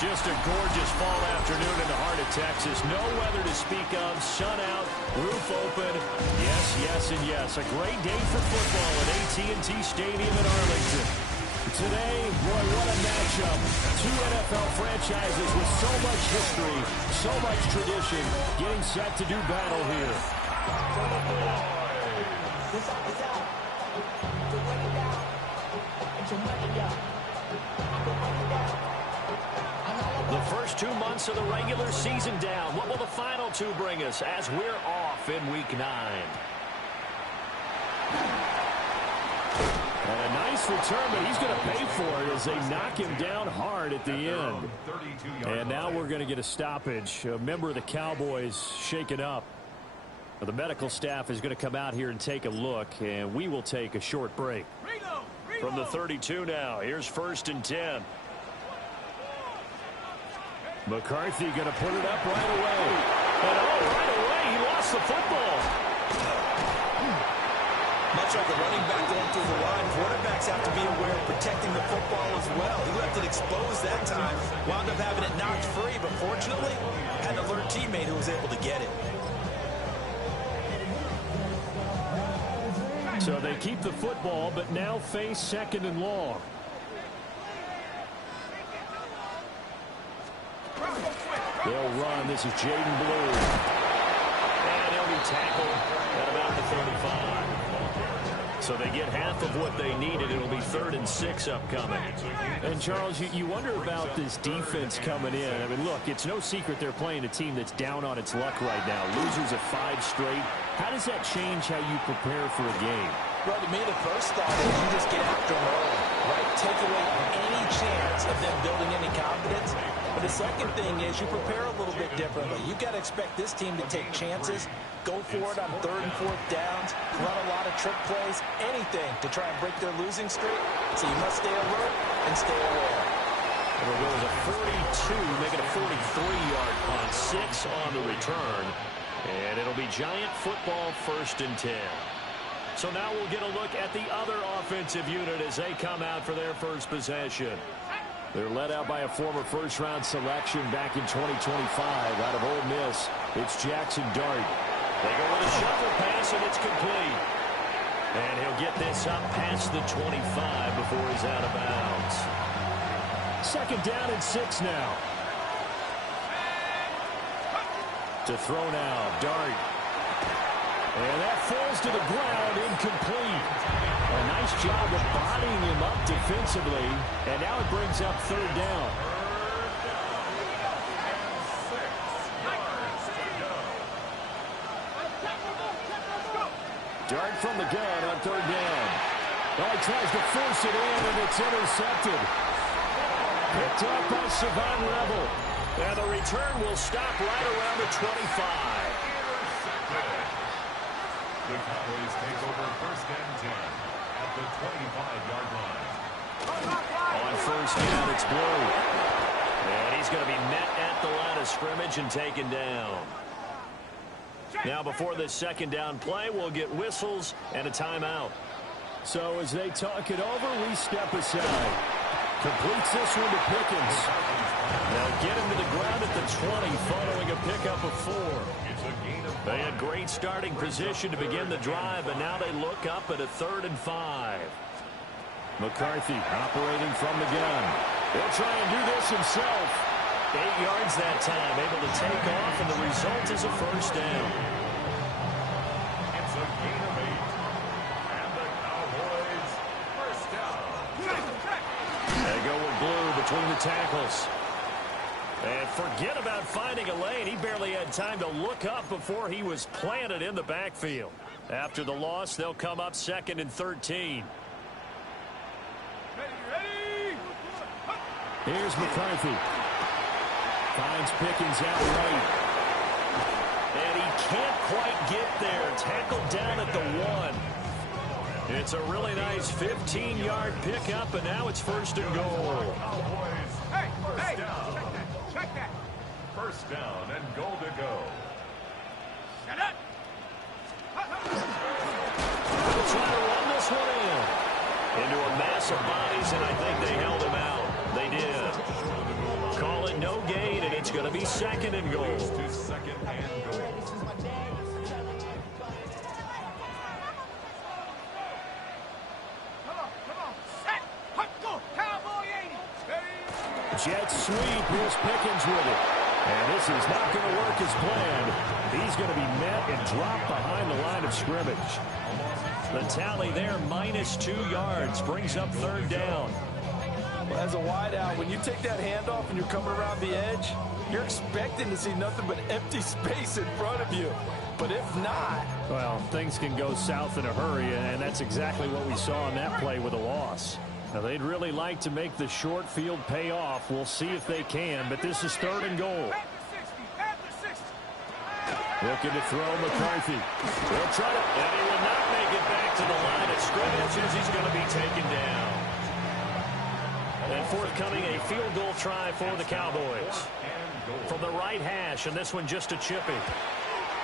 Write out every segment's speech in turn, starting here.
Just a gorgeous fall afternoon in the heart of Texas. No weather to speak of. Sun out, roof open. Yes, yes, and yes. A great day for football at AT&T Stadium in Arlington. Today, boy, what a matchup. Two NFL franchises with so much history, so much tradition, getting set to do battle here. The first 2 months of the regular season down. What will the final two bring us as we're off in Week 9? And a nice return, but he's going to pay for it as they knock him down hard at the end. And now we're going to get a stoppage. A member of the Cowboys shaken up. The medical staff is going to come out here and take a look, and we will take a short break. From the 32 now, here's 1st and 10. McCarthy going to put it up right away. And right away, he lost the football. Much like a running back going through the line, quarterbacks have to be aware of protecting the football as well. He left it exposed that time, wound up having it knocked free, but fortunately, had an alert teammate who was able to get it. So they keep the football, but now face 2nd and long. They'll run. This is Jaden Blue. And he'll be tackled at about the 35. So they get half of what they needed. It'll be 3rd and 6 upcoming. And, Charles, you wonder about this defense coming in. I mean, look, it's no secret they're playing a team that's down on its luck right now. Losers of 5 straight. How does that change how you prepare for a game? Well, to me, the first thought is you just get after them early, right? Take away any chance of them building any confidence. But the second thing is you prepare a little bit differently. You've got to expect this team to take chances, go for it on 3rd and 4th downs, run a lot of trick plays, anything to try and break their losing streak. So you must stay alert and stay aware. It'll go as a 42, make it a 43-yard punt, 6 on the return. And it'll be Giant football 1st and 10. So now we'll get a look at the other offensive unit as they come out for their first possession. They're led out by a former first-round selection back in 2025 out of Ole Miss. It's Jackson Dart. They go with a shuffle pass, and it's complete. And he'll get this up past the 25 before he's out of bounds. 2nd down and 6 now. To throw now, Dart. And that falls to the ground, incomplete. A nice job of bodying him up defensively, and now it brings up 3rd down. Dart from the gun on 3rd down. Oh, he tries to force it in, and it's intercepted. Picked up by Savon Rebel. And the return will stop right around the 25. The Cowboys take over 1st and 10 at the 25-yard line. On 1st down, it's Blue. And he's going to be met at the line of scrimmage and taken down. Now, before this 2nd down play, we'll get whistles and a timeout. So as they talk it over, we step aside. Completes this one to Pickens. They'll get him to the ground at the 20 following a pickup of 4. They had great starting position to begin the drive, and now they look up at a 3rd and 5. McCarthy operating from the gun. He'll try and do this himself. 8 yards that time, able to take off, and the result is a 1st down. It's a gain of 8. And the Cowboys 1st down. They go with Blue between the tackles. And forget about finding a lane. He barely had time to look up before he was planted in the backfield. After the loss, they'll come up 2nd and 13. Here's McCarthy. Finds Pickens out right. And he can't quite get there. Tackled down at the 1. It's a really nice 15-yard pickup, and now it's 1st and goal. Hey, check that. 1st down and goal to go. Shut up. They'll try to run this one in. Into a mass of bodies, and I think they held him out. They They did. Call it no gain, and it's going to be second and goal. Second and goal. Jet sweep. Here's Pickens with it. And this is not going to work as planned. He's going to be met and dropped behind the line of scrimmage. The tally there, -2 yards, brings up third down. Well, as a wideout, when you take that handoff and you're coming around the edge, you're expecting to see nothing but empty space in front of you. But if not... Well, things can go south in a hurry, and that's exactly what we saw on that play with a loss. Now, they'd really like to make the short field pay off. We'll see if they can, but this is third and goal. Looking to throw McCarthy. He'll try to, and he will not make it back to the line of scrimmage as he's going to be taken down. And forthcoming, a field goal try for the Cowboys. From the right hash, and this one just a chippy.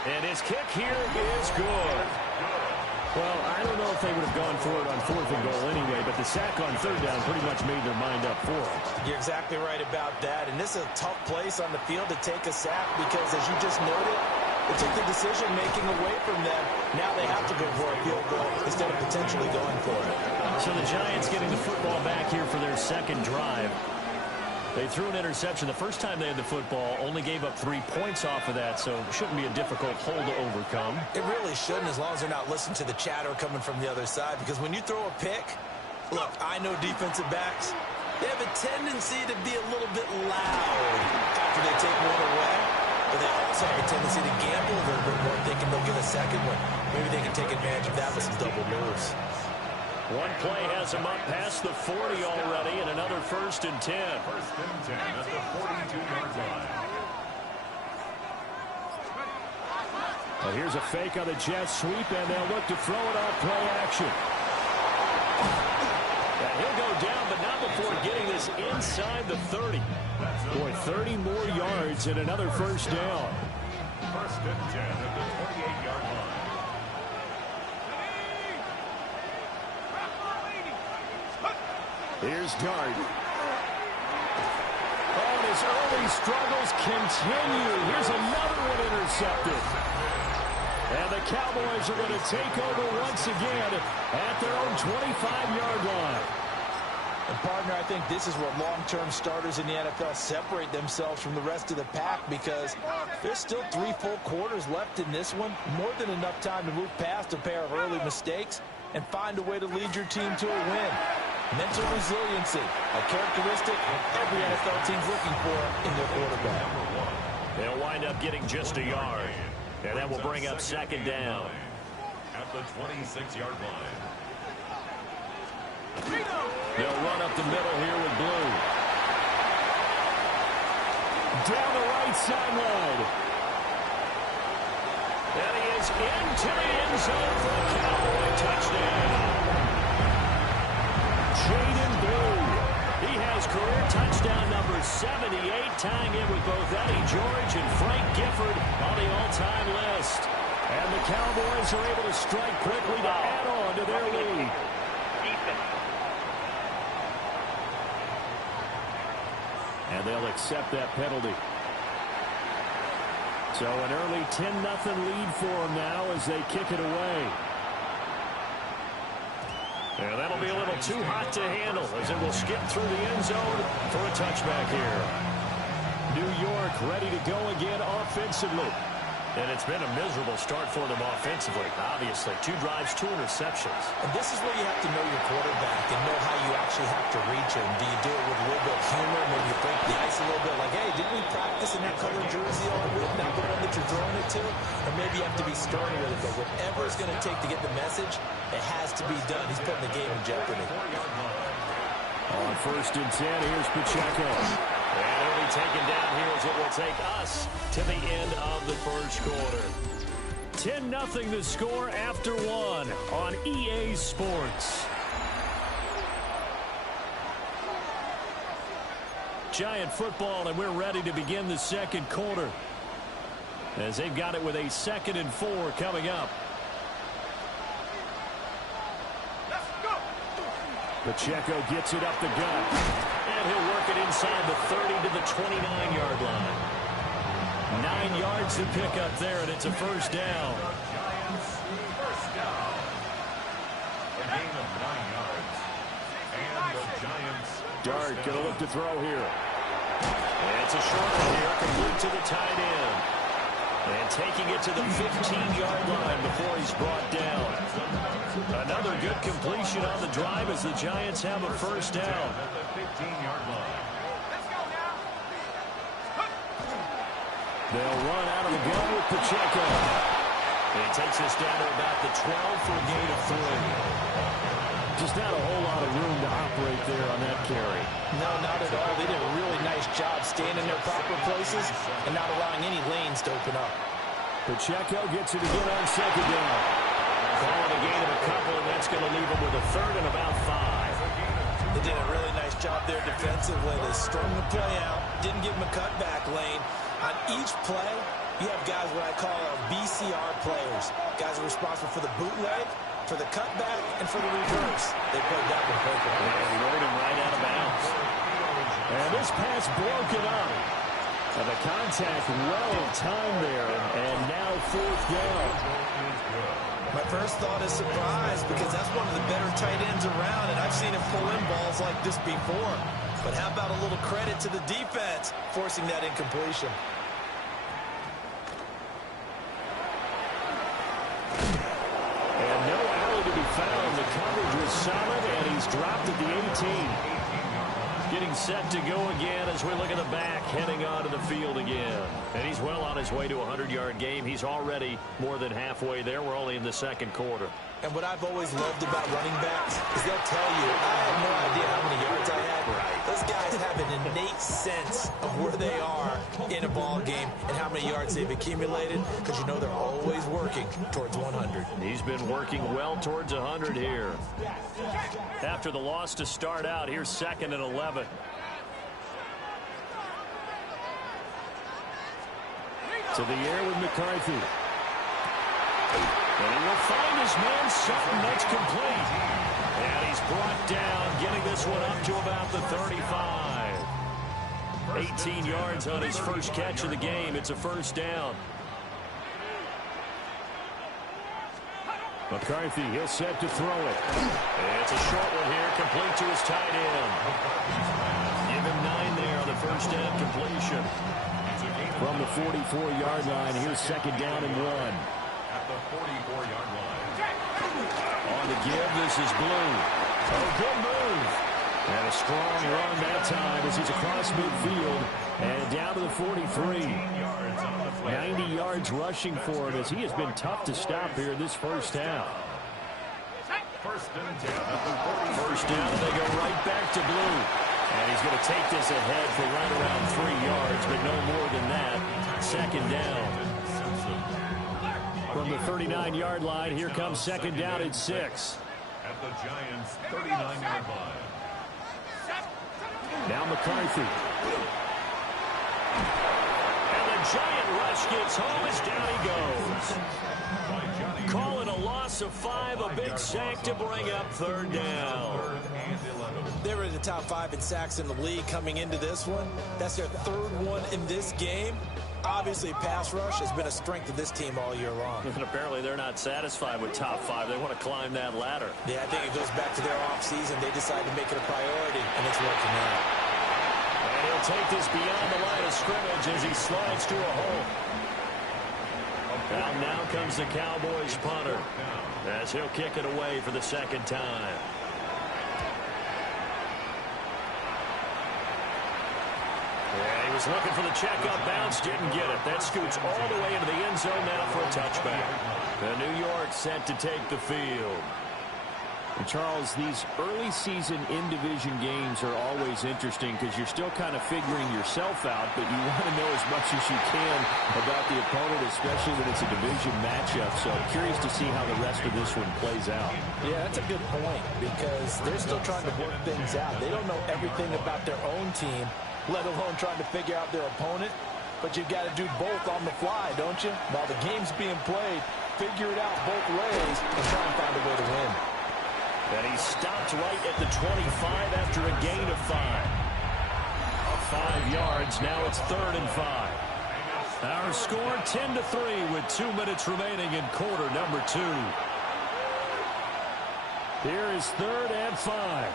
And his kick here is good. Well, I don't know if they would have gone for it on fourth and goal anyway, but the sack on third down pretty much made their mind up for it. You're exactly right about that. And this is a tough place on the field to take a sack because, as you just noted, it took the decision-making away from them. Now they have to go for a field goal instead of potentially going for it. So the Giants getting the football back here for their second drive. They threw an interception the first time they had the football, only gave up 3 points off of that, so it shouldn't be a difficult hole to overcome. It really shouldn't, as long as they're not listening to the chatter coming from the other side, because when you throw a pick, look, I know defensive backs, they have a tendency to be a little bit loud after they take one away, but they also have a tendency to gamble a little bit more, thinking they'll get a second one. Maybe they can take advantage of that with some double moves. One play has him up past the 40 already, and another 1st and 10. 1st and 10 at the 42-yard line. Well, here's a fake on the jet sweep, and they'll look to throw it off play action. And he'll go down, but not before getting this inside the 30. Boy, 30 more yards and another 1st down. 1st and 10 at the 28-yard line. Here's Dart. Oh, and his early struggles continue. Here's another one intercepted. And the Cowboys are going to take over once again at their own 25-yard line. And, partner, I think this is where long-term starters in the NFL separate themselves from the rest of the pack, because there's still 3 full quarters left in this one. More than enough time to move past a pair of early mistakes and find a way to lead your team to a win. Mental resiliency, a characteristic every NFL team's looking for in their quarterback. They'll wind up getting just a yard. And that will bring up second down. At the 26-yard line. They'll run up the middle here with Blue. Down the right sideline. And he is into the end zone for a Cowboy touchdown. Jaden Blue. He has career touchdown number 78, tying in with both Eddie George and Frank Gifford on the all-time list. And the Cowboys are able to strike quickly to add on to their lead. And they'll accept that penalty. So an early 10-0 lead for them now as they kick it away. And that'll be a little too hot to handle as it will skip through the end zone for a touchback here. New York ready to go again offensively. And it's been a miserable start for them offensively, obviously. 2 drives, 2 interceptions. And this is where you have to know your quarterback and know how you actually have to reach him. Do you do it with a little bit of humor? Maybe you break the ice a little bit like, hey, didn't we practice in that color jersey all week? Not the one that you're throwing it to? Or maybe you have to be stern with it. But whatever it's going to take to get the message, it has to be done. He's putting the game in jeopardy. On 1st and 10, here's Pacheco. And it'll be taken down here as it will take us to the end of the first quarter. 10-0 the score after 1 on EA Sports. Giant football, and we're ready to begin the second quarter as they've got it with a 2nd and 4 coming up. Pacheco gets it up the gut. And he'll work it inside the 30 to the 29-yard line. 9 yards to pick up there, and it's a first down. First down. A gain of 9 yards. And the Giants. Dart going to look to throw here. And it's a short one here, complete to the tight end. And taking it to the 15-yard line before he's brought down. Another good completion on the drive as the Giants have a first down. At the 15-yard line. They'll run out of the gun with Pacheco. And he takes this down to about the 12 for a gain of 3. Just not a whole lot of room to operate there on that carry. No, not at all. They did a really nice job staying in their proper places and not allowing any lanes to open up. Pacheco gets it again on second down. Call it a gain of a couple, and that's going to leave them with a third and about 5. They did a really nice job there defensively. They strung the play out, didn't give them a cutback lane. On each play, you have guys what I call BCR players. Guys are responsible for the bootleg, for the cutback, and for the reverse. They played that one perfectly. And he rode him right out of bounds. And this pass broken up. And the contact well in time there. And now fourth down. My first thought is surprise because that's one of the better tight ends around, and I've seen him pull in balls like this before. But how about a little credit to the defense forcing that incompletion? And no alley to be found. The coverage was solid, and he's dropped at the 18. Getting set to go again as we look at the back, heading onto the field again. And he's well on his way to a 100-yard game. He's already more than halfway there. We're only in the second quarter. And what I've always loved about running backs is they'll tell you, I have no idea how many yards I had. Those guys have an innate sense of where they are in a ball game and how many yards they've accumulated because you know they're always working towards 100. He's been working well towards 100 here. After the loss to start out, here's 2nd and 11. To the air with McCarthy. And he will find his man Sutton. That's complete. And he's brought down, getting this one up to about the 35. 18 yards on his first catch of the game. It's a first down. McCarthy, he'll set to throw it. And it's a short one here, complete to his tight end. Give him 9 there on the first down completion. From the 44-yard line, here's 2nd down and 1. At the 44-yard line. On the give, this is Blue. Oh, good move. And a strong run that time as he's across midfield and down to the 43. 90 yards rushing for him as he has been tough to stop here in this first half. First and 10 at the 40. First down, and they go right back to Blue. And he's going to take this ahead for right around 3 yards, but no more than that. 2nd down. From the 39-yard line, here comes 2nd down at 6. At the Giants' 39-yard line. Now McCarthy. And the Giant rush gets home as down he goes. Call it a loss of 5, a big sack to bring up 3rd down. They were in the top 5 in sacks in the league coming into this one. That's their 3rd one in this game. Obviously, pass rush has been a strength of this team all year long. And apparently they're not satisfied with top 5. They want to climb that ladder. Yeah, I think it goes back to their offseason. They decided to make it a priority, and it's working out. And he'll take this beyond the line of scrimmage as he slides to a hole. And now comes the Cowboys punter as he'll kick it away for the 2nd time. Yeah, he was looking for the checkup bounce, didn't get it. That scoots all the way into the end zone now for a touchback. The New York set to take the field. And Charles, these early season in-division games are always interesting because you're still kind of figuring yourself out, but you want to know as much as you can about the opponent, especially when it's a division matchup. So I'm curious to see how the rest of this one plays out. Yeah, that's a good point because they're still trying to work things out. They don't know everything about their own team, let alone trying to figure out their opponent. But you've got to do both on the fly, don't you? While the game's being played, figure it out both ways and try and find a way to win. And he stopped right at the 25 after a gain of 5. 5 yards. Now it's 3rd and 5. Our score 10-3 with 2 minutes remaining in quarter number 2. Here is 3rd and 5.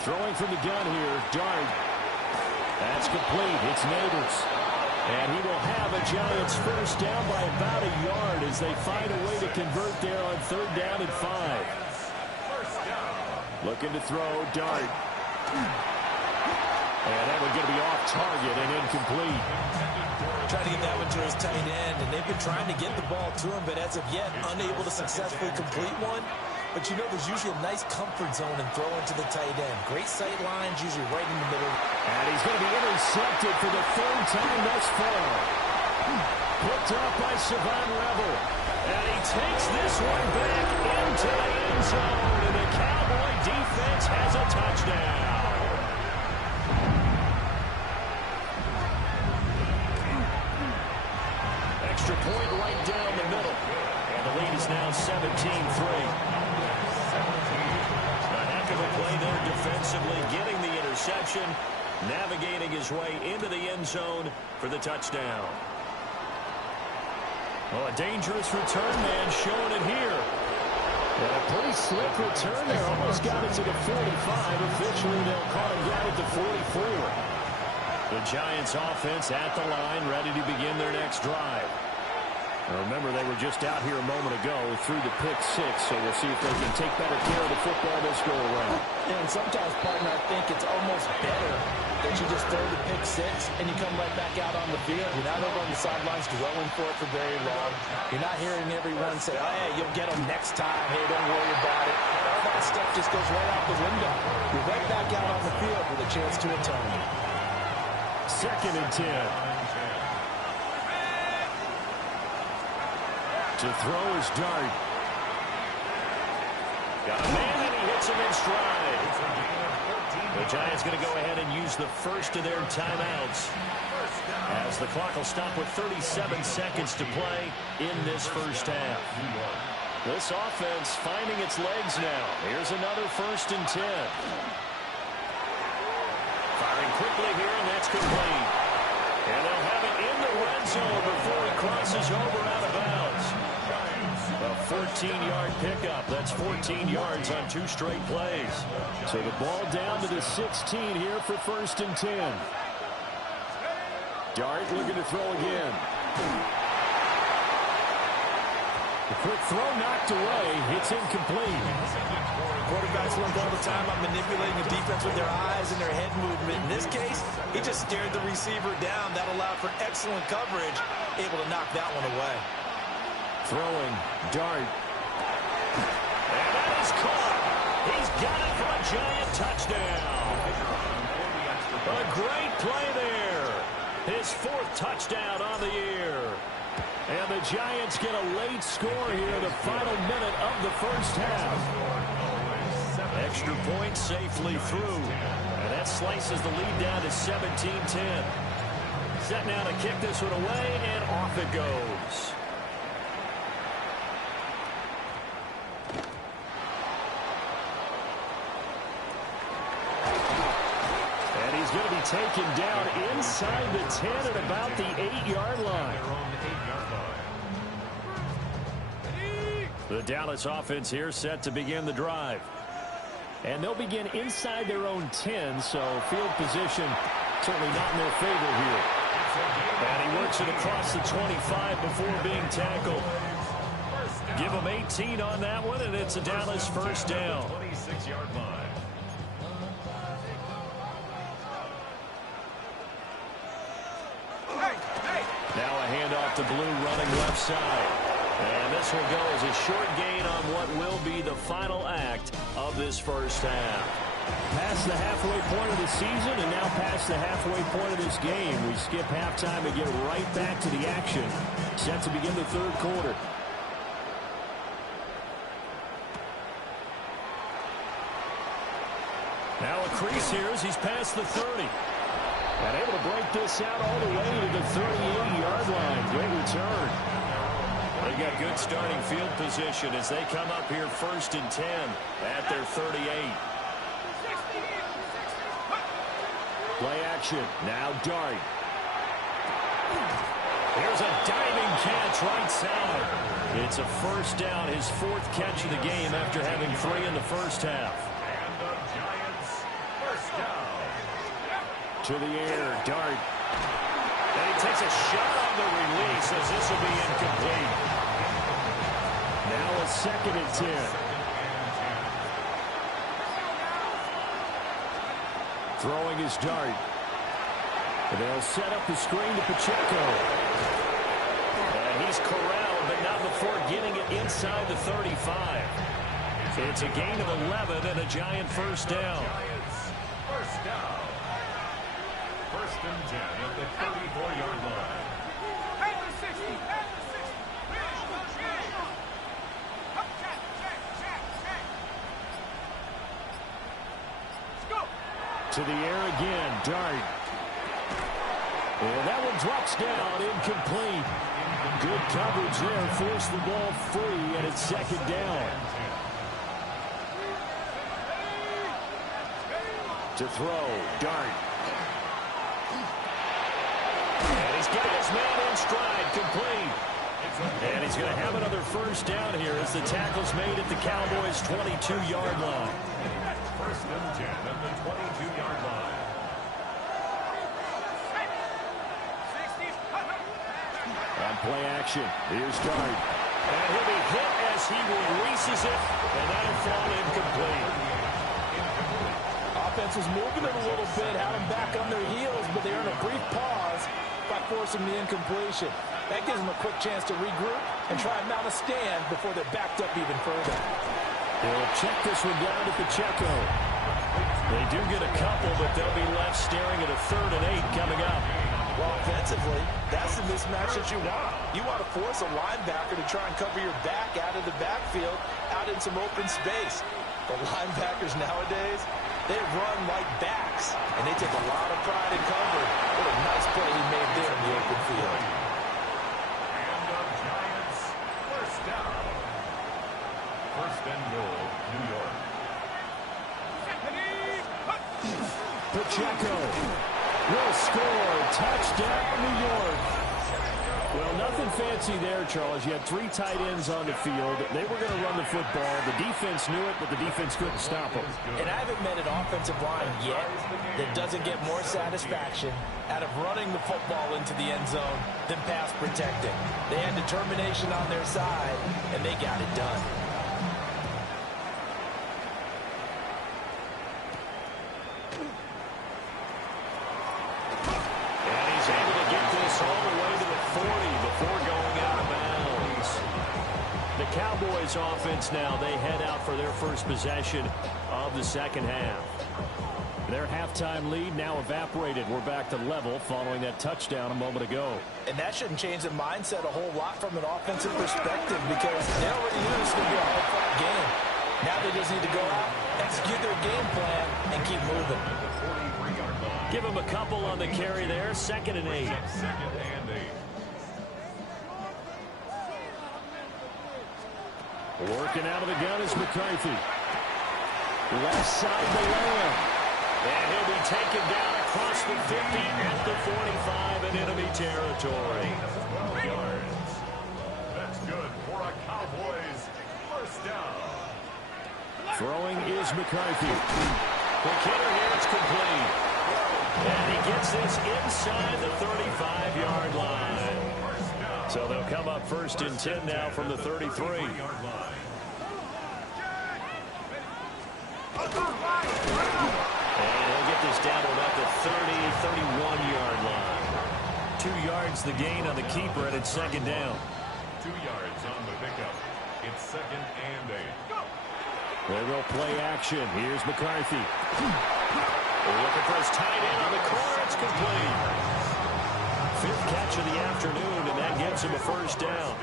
Throwing from the gun here, Dart. That's complete. It's Neighbors. And he will have a Giants first down by about a yard as they find a way to convert there on 3rd down and 5. Looking to throw, Dart. And that one's going to be off target and incomplete. Trying to get that one to his tight end, and they've been trying to get the ball to him, but as of yet, unable to successfully complete one. But you know there's usually a nice comfort zone in throwing to the tight end. Great sight lines, usually right in the middle. And he's going to be intercepted for the 3rd time thus far. Picked up by Savon Rebel. And he takes this one back into the end zone, and the Cowboy defense has a touchdown. Extra point right down the middle. And the lead is now 17-3. A heck of a play there defensively, getting the interception, navigating his way into the end zone for the touchdown. Oh, a dangerous return man showing it here. And a pretty slick return there. Almost got it to the 45. Officially, they'll call him down at the 44. The Giants offense at the line, ready to begin their next drive. Now remember, they were just out here a moment ago through the pick 6, so we'll see if they can take better care of the football this go around. And sometimes, partner, I think it's almost better that you just throw the pick 6 and you come right back out on the field. You're not over on the sidelines dwelling for it for very long. You're not hearing everyone say, oh, hey, you'll get them next time. Hey, don't worry about it. All that stuff just goes right out the window. You're right back out on the field with a chance to atone. 2nd and 10. To throw is Dart. Got a man, and he hits him in stride. The Giants going to go ahead and use the first of their timeouts, as the clock will stop with 37 seconds to play in this first half. This offense finding its legs now. Here's another 1st and 10. Firing quickly here, and that's complete. And they'll have it in the red zone before he crosses over out of bounds. A 14-yard pickup. That's 14 yards on 2 straight plays. So the ball down to the 16 here for 1st and 10. Dart looking to throw again. The quick throw knocked away. It's incomplete. Quarterbacks learn all the time on manipulating the defense with their eyes and their head movement. In this case, he just stared the receiver down. That allowed for excellent coverage, able to knock that one away. Throwing, Dart. And that is caught. He's got it for a Giant touchdown. A great play there. His 4th touchdown on the year. And the Giants get a late score here in the final minute of the first half. Extra point safely through. And that slices the lead down to 17-10. Set now to kick this one away, and off it goes. And he's going to be taken down inside the 10 at about the 8-yard line. The Dallas offense here set to begin the drive. And they'll begin inside their own 10, so field position certainly not in their favor here. And he works it across the 25 before being tackled. Give him 18 on that one, and it's a Dallas first down. 26-yard line. Now a handoff to Blue running left side. And this will go as a short gain on what will be the final act of this first half. Past the halfway point of the season and now past the halfway point of this game. We skip halftime and get right back to the action. Set to begin the 3rd quarter. Now a crease here as he's past the 30. And able to break this out all the way to the 38-yard line. Great return. They've got good starting field position as they come up here 1st and 10 at their 38. Play action. Now Dart. Here's a diving catch right side. It's a 1st down, his 4th catch of the game after having 3 in the first half. And the Giants, first down. To the air, Dart. And he takes a shot on the release as this will be incomplete. Now a 2nd and 10. Throwing his Dart. And they'll set up the screen to Pacheco. And he's corralled, but not before getting it inside the 35. It's a gain of 11 and a Giant 1st down. Giants, first down. 1st and 10 at the 34-yard line. To the air again, Dart. And that one drops down, incomplete. Good coverage there, forced the ball free, and it's 2nd down. To throw, Dart. And he's got his man in stride, complete. And he's going to have another 1st down here as the tackle's made at the Cowboys' 22-yard line. 1st and 10 at the 22-yard line. On play action, here's Dart. And he'll be hit as he releases it, and that'll fall incomplete. Offense was moving it a little bit, had them back on their heels, but they earned a brief pause by forcing the incompletion. That gives them a quick chance to regroup and try and mount a stand before they're backed up even further. They'll check this one down to Pacheco. They do get a couple, but they'll be left staring at a 3rd and 8 coming up. Well, offensively, that's the mismatch that you want. You want to force a linebacker to try and cover your back out of the backfield, out in some open space. The linebackers nowadays, they run like backs, and they take a lot of pride in cover. What a nice play he made there in the open field. And the Giants, first down. 1st and goal, New York. Pacheco will score. Touchdown, New York. Well, nothing fancy there, Charles. You had 3 tight ends on the field. They were going to run the football. The defense knew it, but the defense couldn't stop them. And I haven't met an offensive line yet that doesn't get more satisfaction out of running the football into the end zone than pass protecting. They had determination on their side, and they got it done. Cowboys offense now, they head out for their first possession of the 2nd half. Their halftime lead now evaporated. We're back to level following that touchdown a moment ago. And that shouldn't change the mindset a whole lot from an offensive perspective because they already knew this was going to be a hard-fought game. Now they just need to go out, execute their game plan, and keep moving. Give them a couple on the carry there. 2nd and 8. 2nd and 8. Working out of the gun is McCarthy. Left side the Lamb. And he'll be taken down across the 50 at the 45 in enemy territory. 12 yards. That's good for a Cowboys 1st down. Throwing is McCarthy. Quick hitter here, it's complete. And he gets this inside the 35-yard line. So they'll come up 1st and 10 now from the 33. And he'll get this down to about the 31-yard line. 2 yards the gain on the keeper, and it's 2nd down. 2 yards on the pickup. It's 2nd and 8. They will play action. Here's McCarthy. Looking for his tight end on the corner. It's complete. 5th catch of the afternoon, and that gets him a 1st down.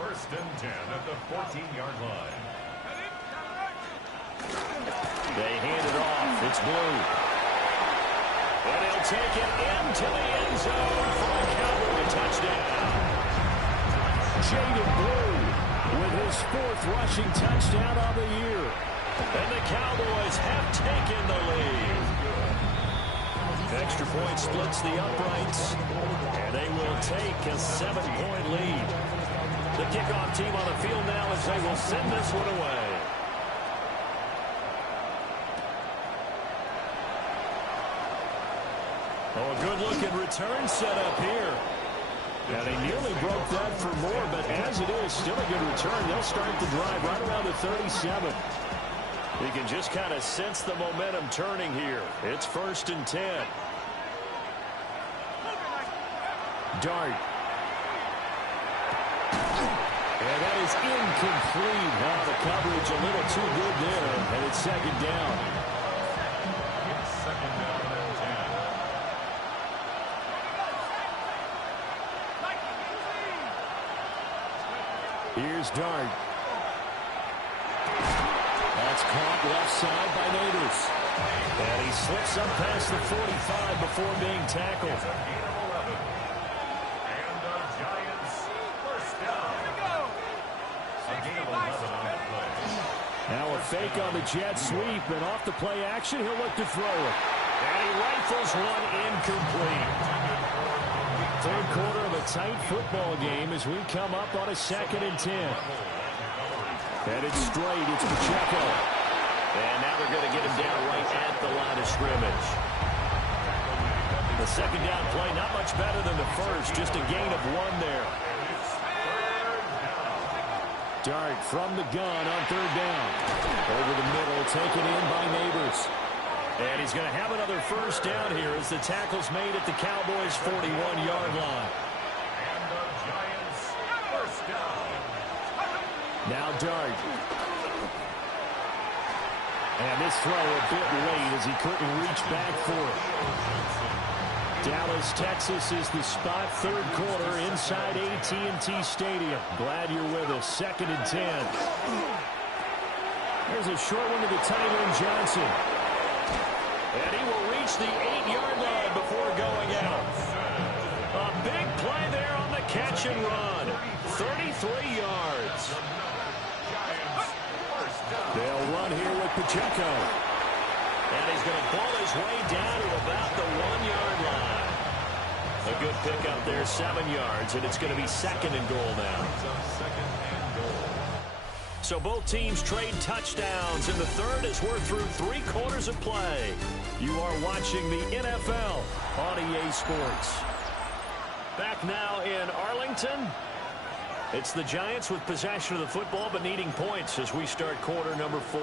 1st and 10 at the 14-yard line. They hand it off. It's Blue. And he'll take it into the end zone for a Cowboy touchdown. Jaded Blue with his 4th rushing touchdown of the year. And the Cowboys have taken the lead. Extra point splits the uprights, and they will take a 7-point lead. The kickoff team on the field now as they will send this one away. Oh, a good-looking return set up here. And he nearly broke that for more, but as it is, still a good return. They'll start the drive right around the 37. You can just kind of sense the momentum turning here. It's 1st and 10. Dart. And that is incomplete. Now the coverage a little too good there, and it's 2nd down. It's 2nd down and 10. Here's Dart. That's caught left side by Neighbors. And he slips up past the 45 before being tackled. It's a gain of 11. And the Giants first down. A gain of 11 on that play. Now a fake on the jet sweep, and off the play action, he'll look to throw it. And he rifles one incomplete. 3rd quarter of a tight football game as we come up on a 2nd and 10. Headed straight, it's Pacheco. And now they're going to get him down right at the line of scrimmage. The 2nd down play, not much better than the first, just a gain of 1 there. Dart from the gun on 3rd down. Over the middle, taken in by Neighbors. And he's going to have another 1st down here as the tackle's made at the Cowboys' 41-yard line. And the Giants first down. Now Dart. And this throw a bit late as he couldn't reach back for it. Dallas, Texas is the spot, 3rd quarter inside AT&T Stadium. Glad you're with us. 2nd and 10. There's a short one to the tight end, Johnson. And he will reach the 8-yard line before going out. A big play there on the catch and run. 33 yards. They'll run here with Pacheco. And he's going to pull his way down to about the 1-yard line. A good pickup there, 7 yards, and it's going to be 2nd and goal now. So both teams trade touchdowns in the 3rd as we're through 3 quarters of play. You are watching the NFL on EA Sports. Back now in Arlington. It's the Giants with possession of the football but needing points as we start quarter number 4.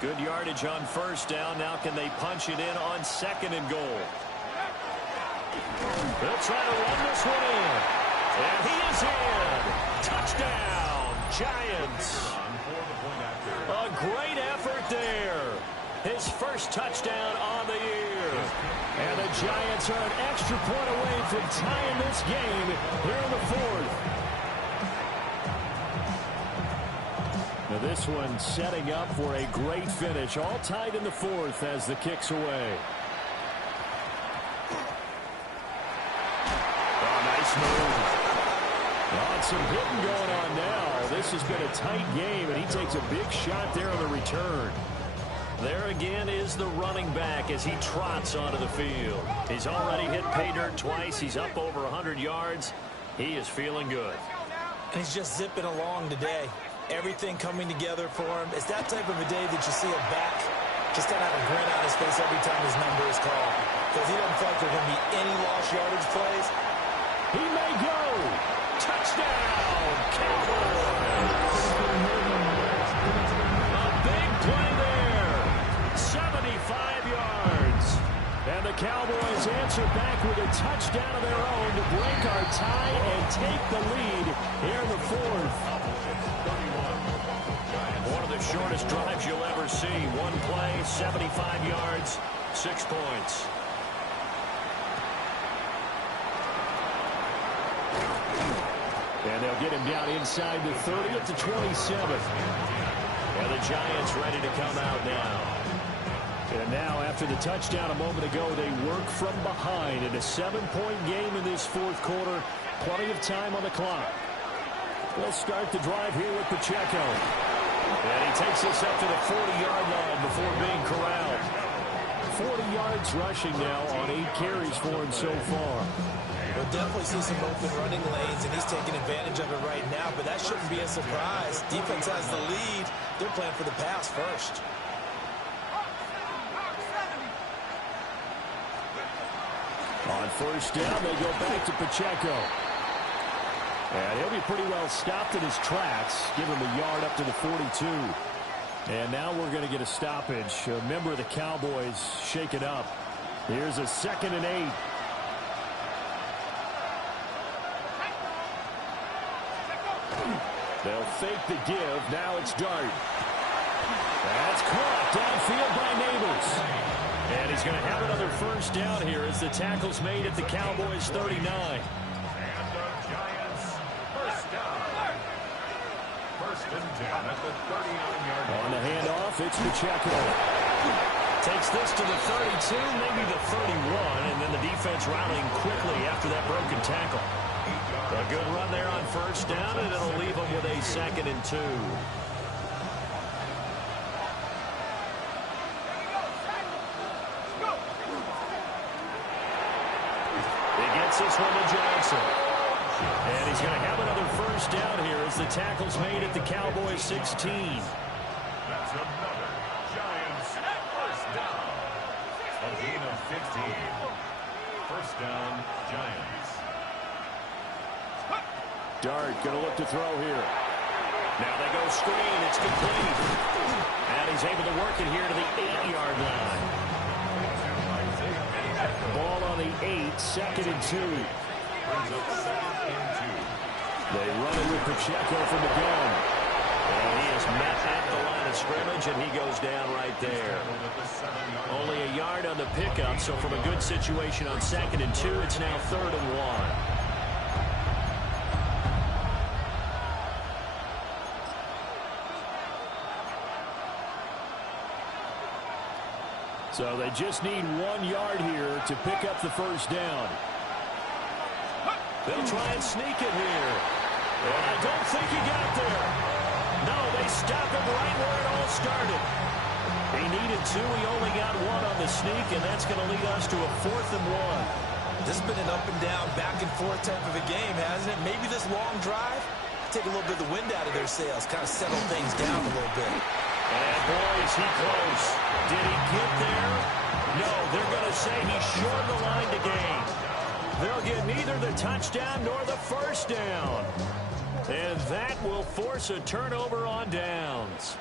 Good yardage on 1st down. Now can they punch it in on 2nd and goal? They'll try to run this one in. And he is in. Touchdown, Giants. A great effort there. His 1st touchdown on the year. And the Giants are an extra point away from tying this game here in the 4th. Now this one setting up for a great finish. All tied in the 4th as the kick's away. Oh, nice move. Oh, some hitting going on now. This has been a tight game, and he takes a big shot there on the return. There again is the running back as he trots onto the field. He's already hit pay dirt twice. He's up over 100 yards. He is feeling good. And he's just zipping along today. Everything coming together for him. It's that type of a day that you see a back just kind of have a grin on his face every time his number is called. Because he doesn't feel like there are going to be any lost yardage plays. He may go. Touchdown, Cowboys. A big play there. 75 yards. And the Cowboys answer back with a touchdown of their own to break our tie and take the lead here in the 4th. One of the shortest drives you'll ever see. One play, 75 yards, 6 points. And they'll get him down inside the 30 at the 27. And the Giants ready to come out now. And now, after the touchdown a moment ago, they work from behind in a 7-point game in this fourth quarter. Plenty of time on the clock. They'll start the drive here with Pacheco. And he takes this up to the 40-yard line before being corralled. 40 yards rushing now on 8 carries for him so far. We'll definitely see some open running lanes, and he's taking advantage of it right now, but that shouldn't be a surprise. Defense has the lead. They're playing for the pass first. On first down, they go back to Pacheco. And he'll be pretty well stopped in his tracks. Give him a yard up to the 42. And now we're going to get a stoppage. A member of the Cowboys shaken up. Here's a 2nd and 8. They'll fake the give. Now it's Dart. That's caught downfield by Neighbors. And he's going to have another first down here as the tackle's made at the Cowboys' 39. And the Giants first down. First and 10 at the 39-yard line. On the handoff, it's Pacheco. Takes this to the 32, maybe the 31, and then the defense rallying quickly after that broken tackle. A good run there on first down, and it'll leave them with a 2nd and 2. He gets this one to Johnson. And he's going to have another first down here as the tackle's made at the Cowboys' 16. That's another Giants first down. A gain of 15. First down, Giants. Dart going to look to throw here. Now they go screen. It's complete. And he's able to work it here to the 8-yard line. Ball on the 8, 2nd and 2. They run it with Pacheco from the gun. And he is met at the line of scrimmage, and he goes down right there. Only a yard on the pickup, so from a good situation on 2nd and 2, it's now 3rd and 1. So they just need 1 yard here to pick up the first down. They'll try and sneak it here. And I don't think he got there. No, they stop him right where it all started. He needed 2. He only got 1 on the sneak, and that's going to lead us to a 4th and 1. This has been an up and down, back and forth type of a game, hasn't it? Maybe this long drive, take a little bit of the wind out of their sails, kind of settle things down a little bit. And boy, is he close. Did he get there? No, they're going to say he's short the line to gain. They'll get neither the touchdown nor the first down. And that will force a turnover on downs.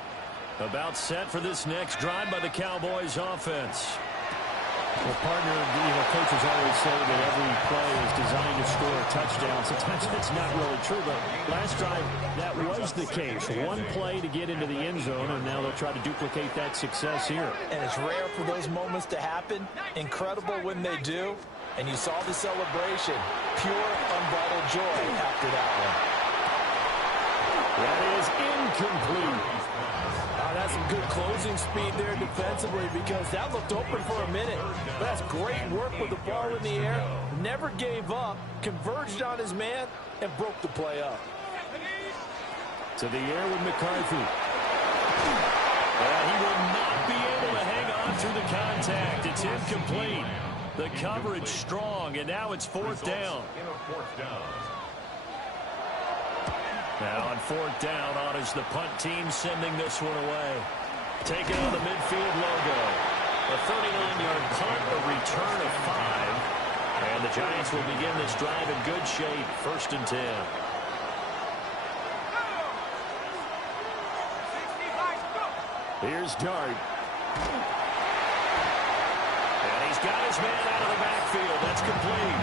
About set for this next drive by the Cowboys offense. Well, partner, coaches always say that every play is designed to score a touchdown. Sometimes that's not really true, but last drive, that was the case. 1 play to get into the end zone, and now they'll try to duplicate that success here. And it's rare for those moments to happen. Incredible when they do. And you saw the celebration. Pure, unbridled joy after that one. That is incomplete. That's some good closing speed there defensively because that looked open for a minute. But that's great work with the ball in the air. Never gave up, converged on his man, and broke the play up. To the air with McCarthy. And he will not be able to hang on through the contact. It's incomplete. The coverage strong, and now it's 4th down. Now on 4th down, honors the punt team sending this one away. Taking on the midfield logo. A 39-yard punt, a return of 5. And the Giants will begin this drive in good shape. 1st and 10. Here's Dart. And he's got his man out of the backfield. That's complete.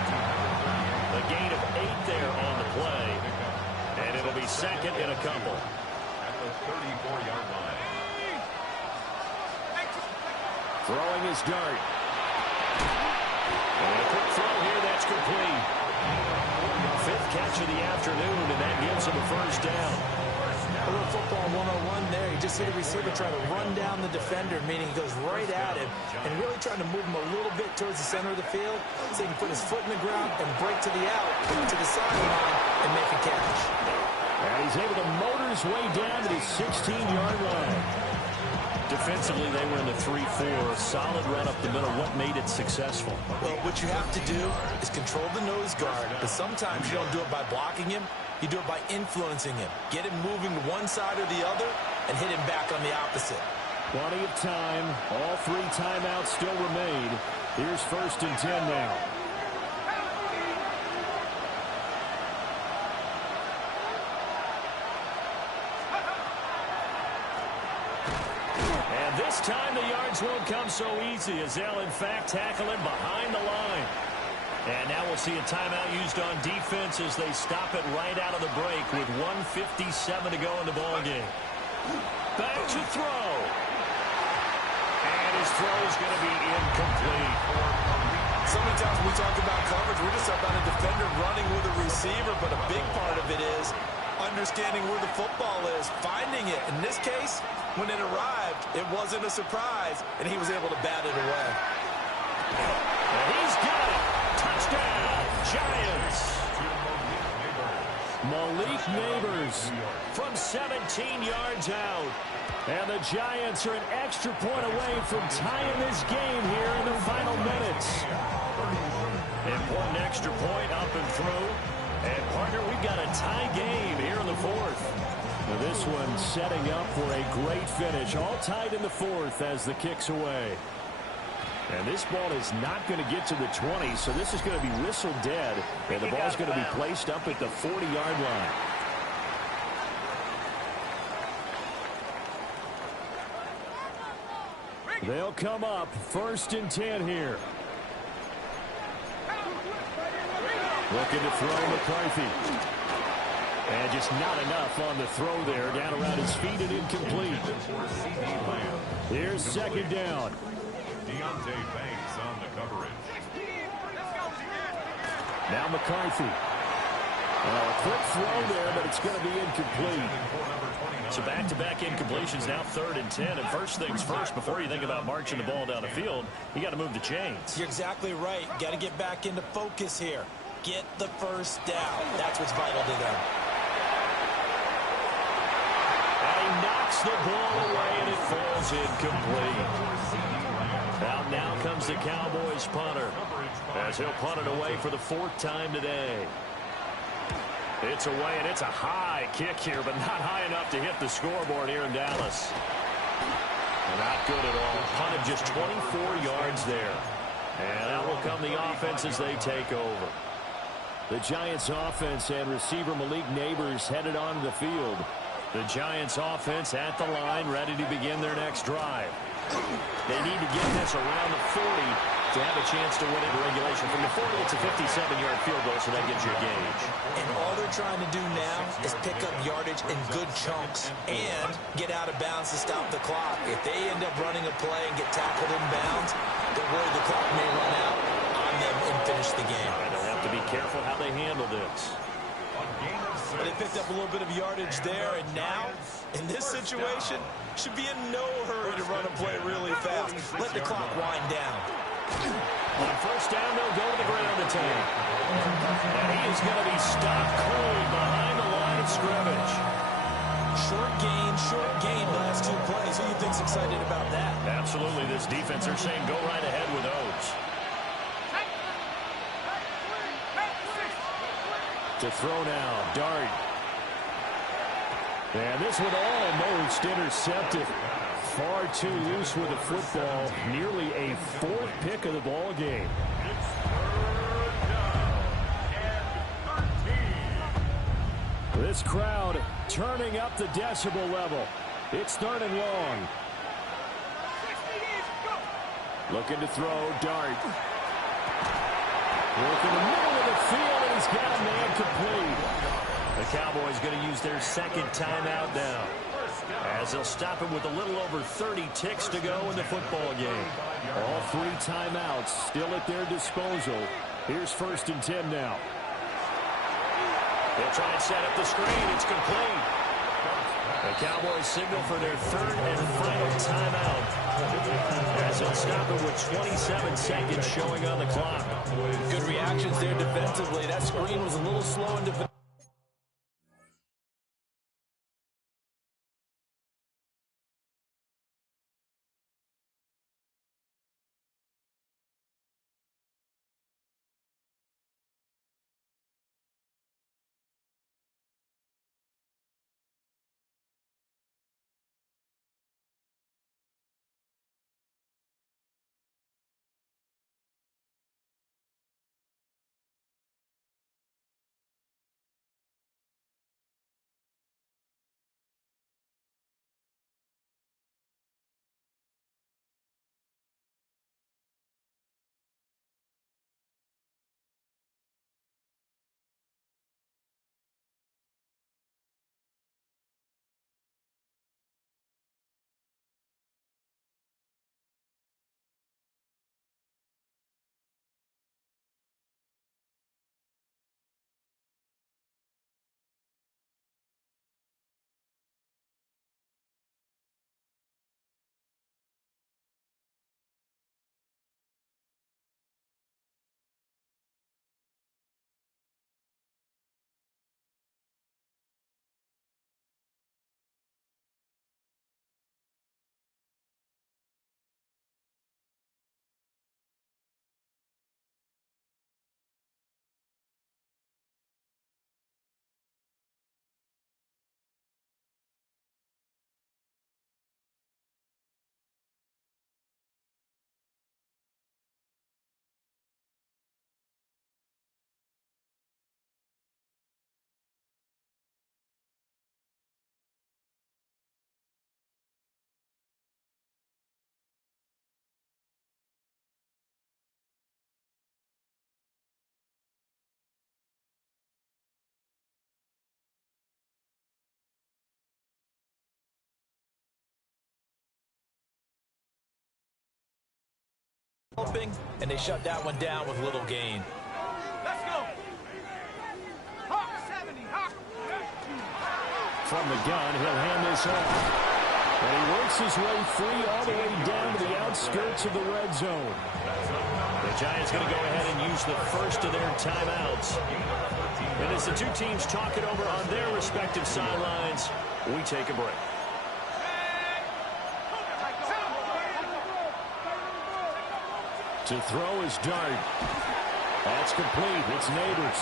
A gain of 8 there on the play. And it'll be 2nd and a couple. At the 34-yard line. Throwing his Dart. And a quick throw here, that's complete. 5th catch of the afternoon, and that gives him a first down. A little football 101 there. You just see the receiver try to run down the defender, meaning he goes right at him and really trying to move him a little bit towards the center of the field so he can put his foot in the ground and break to the out, to the sideline, and make a catch. And he's able to motor his way down to his 16-yard line. Defensively, they were in the 3-4. Solid run up the middle. What made it successful? Well, what you have to do is control the nose guard, but sometimes you don't do it by blocking him. You do it by influencing him. Get him moving to one side or the other and hit him back on the opposite. Plenty of time. All 3 timeouts still remain. Here's 1st and 10 now. And this time the yards won't come so easy as they'll in fact tackle him behind the line. And now we'll see a timeout used on defense as they stop it right out of the break with 1:57 to go in the ballgame. Back to throw. And his throw is going to be incomplete. So many times when we talk about coverage, we're just about a defender running with a receiver, but a big part of it is understanding where the football is, finding it. In this case, when it arrived, it wasn't a surprise, and he was able to bat it away. And he's got it. Touchdown, Giants. Malik Neighbors from 17 yards out. And the Giants are an extra point away from tying this game here in the final minutes. Important extra point up and through. And, partner, we've got a tie game here in the 4th. Now this one setting up for a great finish. All tied in the 4th as the kick's away. And this ball is not going to get to the 20, so this is going to be whistled dead. And the ball's going to be placed up at the 40-yard line. They'll come up 1st and 10 here. Looking to throw McCarthy. And just not enough on the throw there. Down around his feet and incomplete. Here's 2nd down. Deontay Banks on the coverage. Now McCarthy. A quick throw there, but it's going to be incomplete. So back-to-back incompletions, now 3rd and 10. And first things first, before you think about marching the ball down the field, you got to move the chains. You're exactly right. Got to get back into focus here. Get the first down. That's what's vital to them. And he knocks the ball away, and it falls incomplete. Out now comes the Cowboys punter, as he'll punt it away for the 4th time today. It's away, and it's a high kick here, but not high enough to hit the scoreboard here in Dallas. Not good at all. Punted just 24 yards there. And out will come the offense as they take over. The Giants offense and receiver Malik Neighbors headed onto the field. The Giants offense at the line, ready to begin their next drive. They need to get this around the 40 to have a chance to win it in regulation. From the 40, it's a 57-yard field goal, so that gives you a gauge. And all they're trying to do now is pick up yardage in good chunks and get out of bounds to stop the clock. If they end up running a play and get tackled in bounds, don't worry, the clock may run out on them and finish the game. They'll have to be careful how they handle this. But they picked up a little bit of yardage there, and now, in this situation, should be in no hurry to run a play really fast. Let the clock wind down. On 1st down, they'll go to the ground attack. And he is going to be stopped cold behind the line of scrimmage. Short gain, last 2 plays. Who do you think's excited about that? Absolutely. This defense, they're saying go right ahead with those. To throw now, Dart. And this one almost intercepted. Far too loose with the football. Nearly a 4th pick of the ball game. It's 3rd down and 13. This crowd turning up the decibel level. It's 3rd and long. Looking to throw, Dart. Working the middle of the field, and he's got a man complete. The Cowboys going to use their 2nd timeout now, as they'll stop him with a little over 30 ticks to go in the football game. All 3 timeouts still at their disposal. Here's 1st and 10 now. They'll try and set up the screen. It's complete. The Cowboys signal for their third and final timeout, as they'll stop it with 27 seconds showing on the clock. Good reactions there defensively. That screen was a little slow in defense. And they shut that one down with little gain. Let's go. Hawk 70, Hawk. From the gun, he'll hand this off. And he works his way free all the way down to the outskirts of the red zone. The Giants going to go ahead and use the first of their timeouts. And as the two teams talk it over on their respective sidelines, we take a break. To throw is Dart. That's complete. It's Neighbors.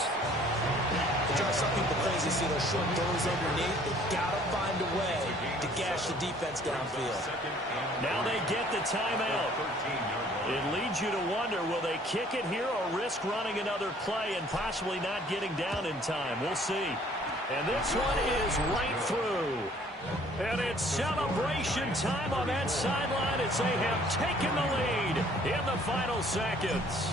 It drives some people crazy to see those short throws underneath. They've got to find a way to gash the defense downfield. Now they get the timeout. It leads you to wonder, will they kick it here or risk running another play and possibly not getting down in time? We'll see. And this one is right through. And it's celebration time on that sideline as they have taken the lead in the final seconds.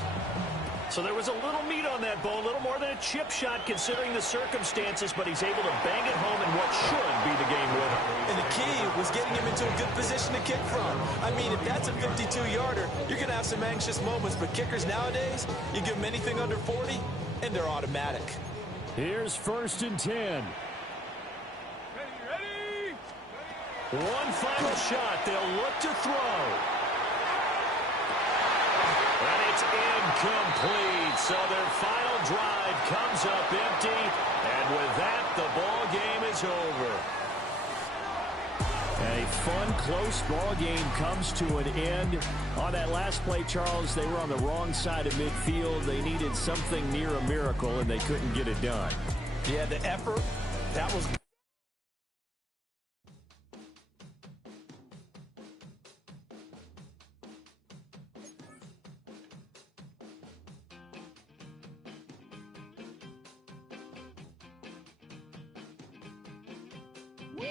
So there was a little meat on that bone, a little more than a chip shot considering the circumstances, but he's able to bang it home in what should be the game winner. And the key was getting him into a good position to kick from. I mean, if that's a 52-yarder, you're going to have some anxious moments, but kickers nowadays, you give them anything under 40, and they're automatic. Here's 1st and 10. One final shot. They'll look to throw. And it's incomplete. So their final drive comes up empty. And with that, the ball game is over. A fun, close ball game comes to an end. On that last play, Charles, they were on the wrong side of midfield. They needed something near a miracle, and they couldn't get it done. Yeah, the effort, that was... Woo!